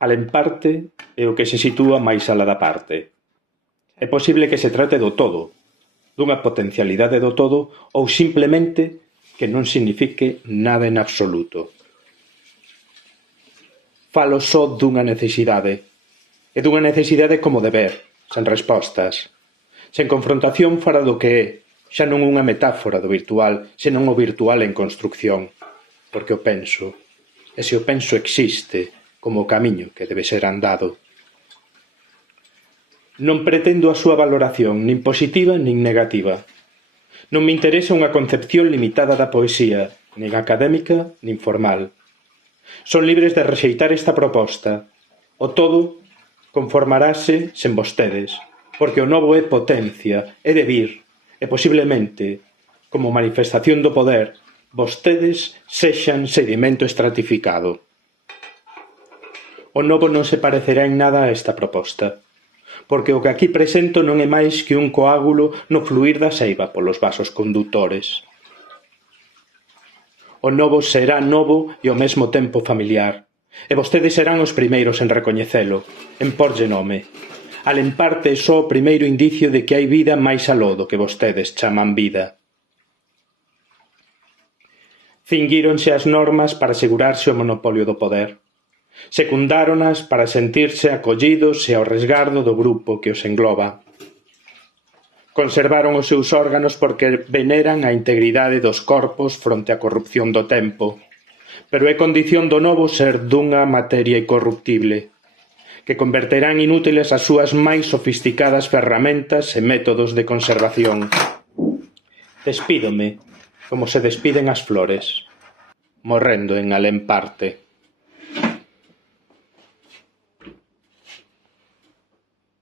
Alén parte é o que se sitúa máis alá da parte. É posible que se trate do todo, dunha potencialidade do todo ou simplemente que non signifique nada en absoluto. Falo só dunha necesidade, e dunha necesidade como deber, sen respostas, sen confrontación fora do que é, xa non unha metáfora do virtual, senón o virtual en construcción, porque o penso, e se o penso existe como o camiño que debe ser andado. Non pretendo a súa valoración nin positiva nin negativa. Non me interesa unha concepción limitada da poesía, nin académica nin formal. Son libres de rexeitar esta proposta. O todo conformarase sen vostedes, porque o novo é potencia, é debir, e posiblemente, como manifestación do poder, vostedes sexan sedimento estratificado. O novo non se parecerá en nada a esta proposta, porque o que aquí presento non é máis que un coágulo no fluir da seiva polos vasos condutores. O novo será novo e ao mesmo tempo familiar, e vostedes serán os primeiros en recoñecelo, en porlle nome. Alén parte é só o primeiro indicio de que hai vida máis aló do que vostedes chaman vida. Cinguíronse as normas para asegurarse o monopolio do poder. Secundáronas para sentirse acollidos e ao resgardo do grupo que os engloba. Conservaron os seus órganos porque veneran a integridade dos corpos fronte á corrupción do tempo, pero é condición do novo ser dunha materia incorruptible, que converterán inútiles as súas máis sofisticadas ferramentas e métodos de conservación. Despídome, como se despiden as flores, morrendo en alén parte.